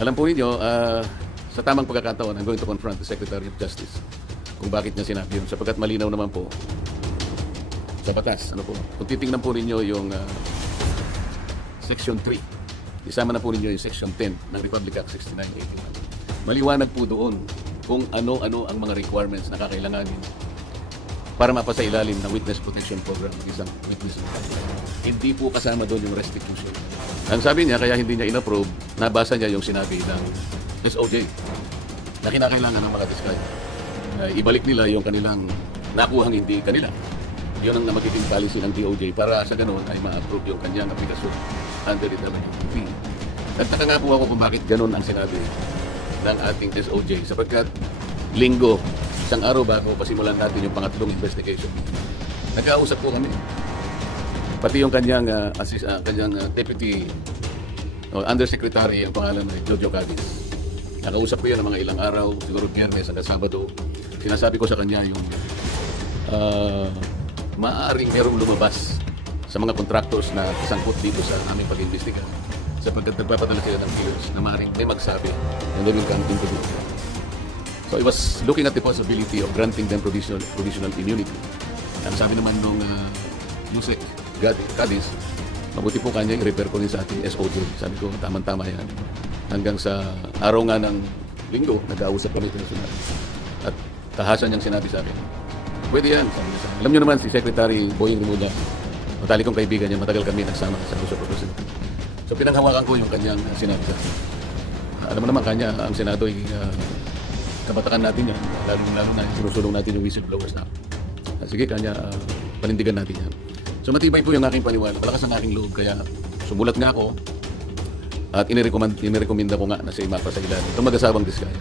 Alam po ninyo, sa tamang pagkakataon, I'm going to confront the Secretary of Justice kung bakit niya sinabi yun. Sapagkat malinaw naman po sa batas. Ano po? Kung titingnan po ninyo yung Section 3, isama na po ninyo yung Section 10 ng Republic Act 6981. Maliwanag po doon kung ano-ano ang mga requirements na kakailanganin para mapasa ilalim ng Witness Protection Program ng isang witness. Hindi po kasama doon yung restitution. Ang sabi niya, kaya hindi niya in-approve, nabasa niya yung sinabi ng SOJ na kinakailangan ng mga diskaya. Ibalik nila yung kanilang nakuhang hindi kanila. Yun ang magiging policy ng DOJ para sa ganoon ay ma-approve yung kanyang aplikasyon under the WPP. Nagtaka nga po ako kung bakit ganoon ang sinabi ng ating SOJ sapagkat linggo, isang araw bago pasimulan natin yung pangatlong investigation. Nag-ausap po kami. Pati yung kanyang deputy undersecretary, ang pangalan ay Jojo Cadiz. Nakausap ko yan ng mga ilang araw, siguro Biyernes hanggang Sabado. Sinasabi ko sa kanya yung maaaring merong lumabas sa mga contractors na sangkot dito sa aming pag-imbestiga. Sapagkat nagpapadala sila ng kilos na maaaring may magsabi and they will come into the So I was looking at the possibility of granting them provisional immunity. Ang sabi naman nung Yusek Cadiz, mabuti po kanya i-repair ko rin sa ating SOJ. Sabi ko, tama-tama yan. Hanggang sa araw nga ng linggo, nag-ausap kami ito. At tahasan niyang sinabi sa akin, pwede yan, sabi niya sa akin. Alam niyo naman si Secretary Boying Rimulya, matalik kong kaibigan niya, matagal kami nagsama sa Senado. So pinanghawakan ko yung kanyang sinabi sa akin. Alam mo naman kanya, ang Senado ay kabatakan natin yan, lalo na sinusulong natin yung whistleblowers na. Sige kanya, panindigan natin yan. So matibay po yung aking paniwala, malakas ang aking loob, kaya sumulat nga ako at inirekomenda ko nga na siya mapasailan itong mag-asawang diskaya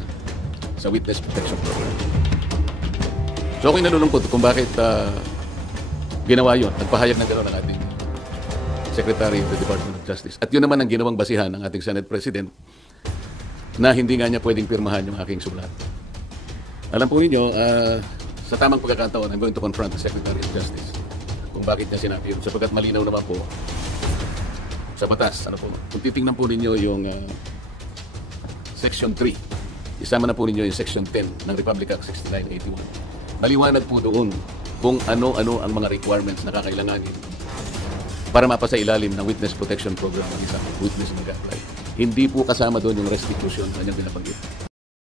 sa Witness Protection Program. So ako'y nalulungkot kung bakit ginawa yun, nagpahayag ng gano'n ang ating Secretary of the Department of Justice. At yun naman ang ginawang basihan ng ating Senate President na hindi nga niya pwedeng pirmahan yung aking sulat. Alam po ninyo, sa tamang pagkakataon, I'm going to confront the Secretary of Justice kung bakit niya sinabi yun. Sapagkat malinaw naman po sa batas. Ano po, kung titingnan po ninyo yung Section 3, isama na po ninyo yung Section 10 ng Republic Act 6981. Maliwanag po doon kung ano-ano ang mga requirements na kakailanganin para mapasa ilalim ng Witness Protection Program ng isang witness na mag-apply. Hindi po kasama doon yung restitution na kanyang binabanggit.